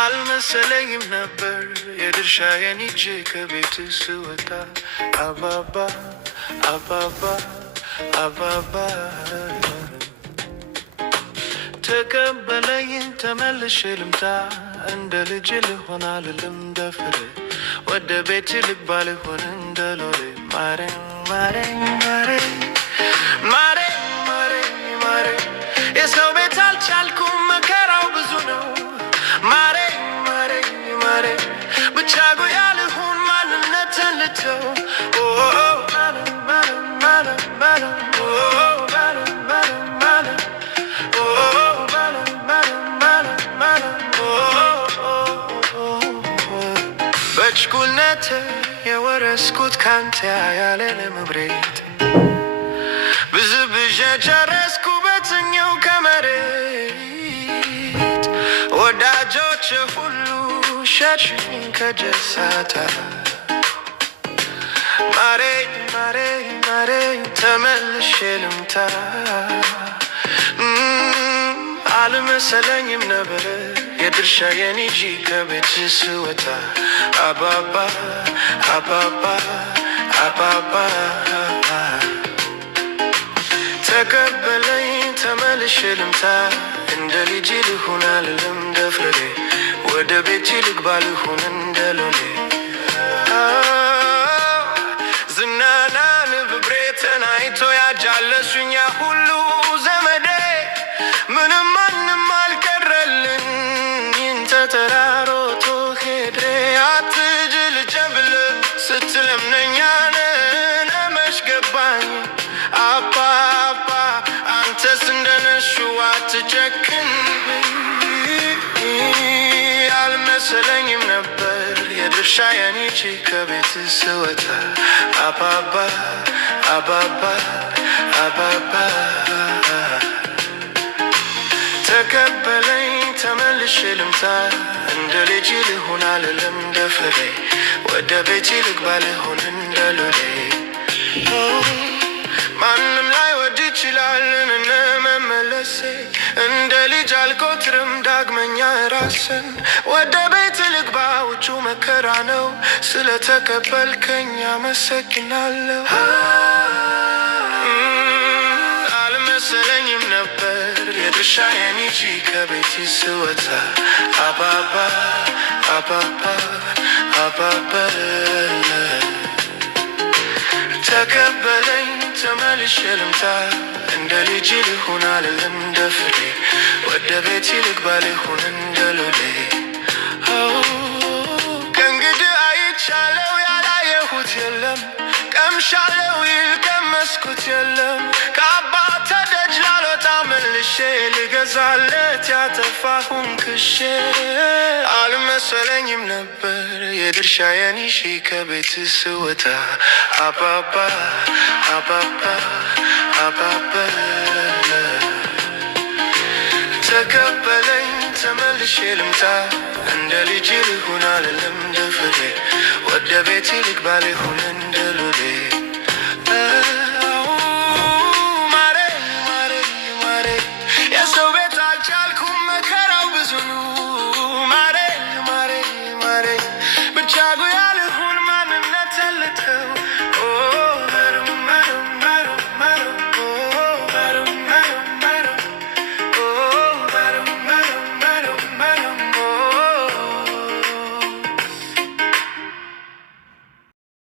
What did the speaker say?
አልመሰለኝም ነበር የድርሻዬን ይዤ ከቤት ስወጣ አባባ አባባ አባባ ተቀበለኝ ተመልሼ ልምጣ እንደ ልጅ ልሆን አልልም ደፍሬ ወደ ቤት ልግባ ልሆን እንደ ሎሌ ማሬ ማሬ ማሬ ማሬ ማሬ ማሬ የሰው ቤት አልቻልኩም መከራው ብዙ ነው ማሬ ማሬ ማሬ ብቻ ጎያ ልሁን ማንነትን ልተው በጭቁነቴ የወረስኩት ካንተ ያለ ለመብሬት ብዙ ብዤ ጨረስኩ በትኛው ከመሬት ወዳጆች ሁሉ ሸሽኝ ከጀሳታ ማሬ ማሬ ማሬ ተመልሼ ልምጣ አልመሰለኝም ነበር የድርሻዬን ይዤ ከቤት ስወጣ አባባ አባባ አባባ ተቀበለኝ ተመልሼ ልምጣ እንደ ልጅ ልሁን አልልም ደፍሬ ወደ ቤት ልግባ ልሁን እንደ ሎሌ ዝናና ንብብሬትን አይቶ ያጃለሱኛ ሁሉ ዘመዴ ምንም ማንም አልቀረልን ይንተ ተራሮቶ ሄድሬ አትጅል ጀብል ስትለምነኛንን እመሽ ገባኝ አባ አባ አንተስ እንደነሹ አትጨክን አልመሰለኝም ነበር የድርሻዬን ይዤ ከቤት ስወጣ አባባ አባባ አባባ ተቀበለኝ ተመልሼ ልምጣ እንደ ልጅ ልሁን አልልም ደፍሬ ወደ ቤት ልግባ ልሁን እንደ ሎሌ ማንም ላይ ወድ ይችላልን መመለሴ እንደ ልጅ አልቆጥርም ዳግመኛ ራስን ወደ ቤት ልግባ ውጩ መከራ ነው ስለተቀበልከኝ አመሰግናለሁ አልመሰለኝም ነበር የድርሻዬን ይዤ ከቤት ስወጣ አባባ አባባ አባባ ተቀበለኝ ተመልሼ ልምጣ እንደ ልጅ ልሁን አልልም ደፍሬ ወደ ቤት ልግባ ልሁን እንደ ሎሌ ከእንግዲህ አይቻለው ያላየሁት የለም ቀምሻለው ይልቀመስኩት የለም ከአባተ ደጅ ላልወጣ መልሼ ልገዛለት ያጠፋሁን ክሼ አልመሰለኝም ነበር የድርሻዬን ይዤ ከቤት ስወጣ አባባ አባባ አባባ ተቀበለኝ ተመልሼ ልምጣ እንደ ልጅ ልሁን አልልም ደፍሬ ወደ ቤት ልግባ ልሁን